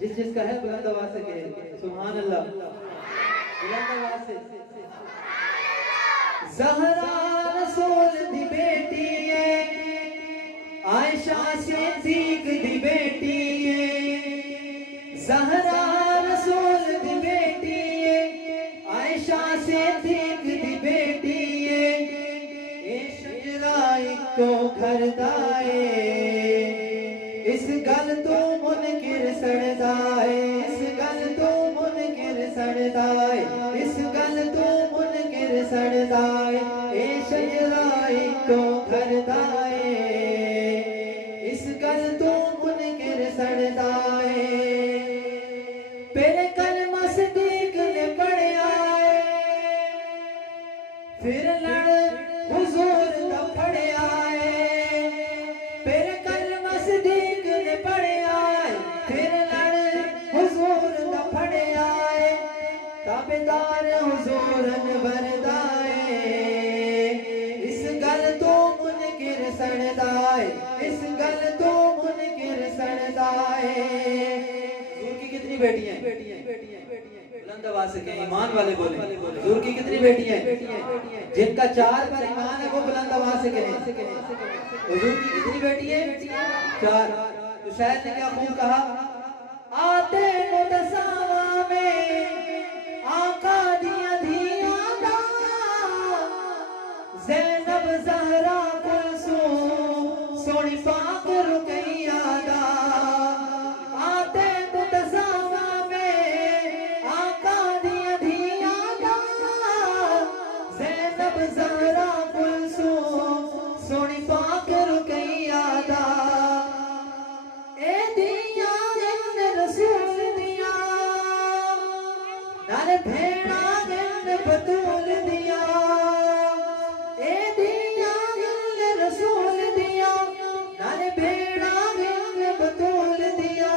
जिस जिसका है बुलंद आवाज से कहे सुभान अल्लाह। बुलंद आवाज से ज़हरा रसूल दी बेटी है, आयशा सिद्दीक दी बेटी है। ज़हरा रसूल दी बेटी है, आयशा सिद्दीक दी बेटी है। ए शजरा इको घर दाए, इस गल तो मुनकिर सड़दाए, इस गल तो मुनकिर सड़दाए, इस गल तो मुनकिर सड़दाए। ए शजरा इको घर दाए, इस गल तो मुनकिर सड़दाए। फिर कलमा सिद्दीक ने पढ़िया, फिर लड़ हुजूर दा पढ़िया। फिर कलमा सिद्दीक ने पढ़िया, फिर लड़ हुजूर दा पढ़िया। ताबेदार हुजूरन वरदाए, इस गल तो मुनकिर सड़दाए, इस गल तो मुनकिर सड़दाए। हुजूर की कितनी बेटी हैं? बुलंद आवाज से कहें, ईमान वाले बोले। हुजूर की कितनी बेटी हैं? जिनका 4 पर ईमान है वो बुलंद आवाज से कहें। हुजूर की कितनी बेटी है? 4। तो शायद ने क्या खूब कहा, आते मुदसावा में आका दिया धिया दा, ज़ैनब ज़हरा कुलसूम सोनी पाक रुकैया दा। आते मुदसावा में आका दिया धिया दा, ज़ैनब ज़हरा कुलसूम सोनी पाक रुकैया दा। ए दिया इन रसूल दिया, नाले भेड़ा इन बतूल दिया। ए दिया इन रसूल दिया, नाले भेड़ा इन बतूल दिया।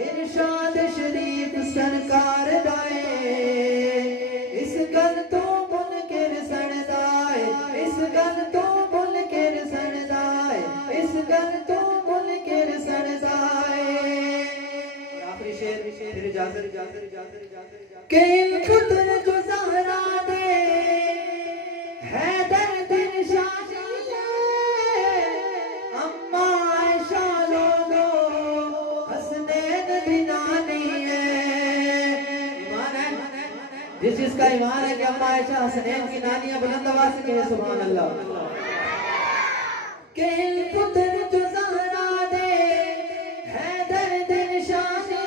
इरशाद शरीफ सरकार दाए, इस गल तो मुनकिर सड़दाए, इस गल तो मुनकिर सड़दाए, इस गल तो मुनकिर सड़दाए। आखिरी शेर फिर इजाजत के इन पुत्र को ज़हरा दे, हैदर दिन शादी अम्मा आयशा लोगो हसनैन दिनानी है। ईमान है, जिस जिसका ईमान है कि अम्मा आयशा हसनैन की नानी है, बुलंद आवाज से कहे सुभान अल्लाह। के इन पुत्र को ज़हरा दे, हैदर दिन शादी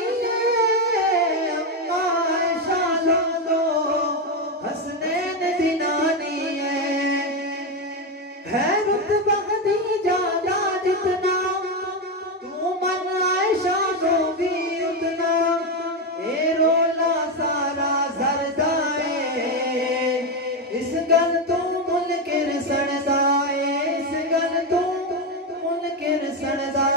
अम्मा आयशा लोगो हसनैन दिनानी है। रुतबा खदीजा दा जितना, तू मन आयशा को भी उतना। ए रोला सारा जरदाए, इस गल तो मुनकिर सड़दाए, इस गल तो मुनकिर सड़दाए।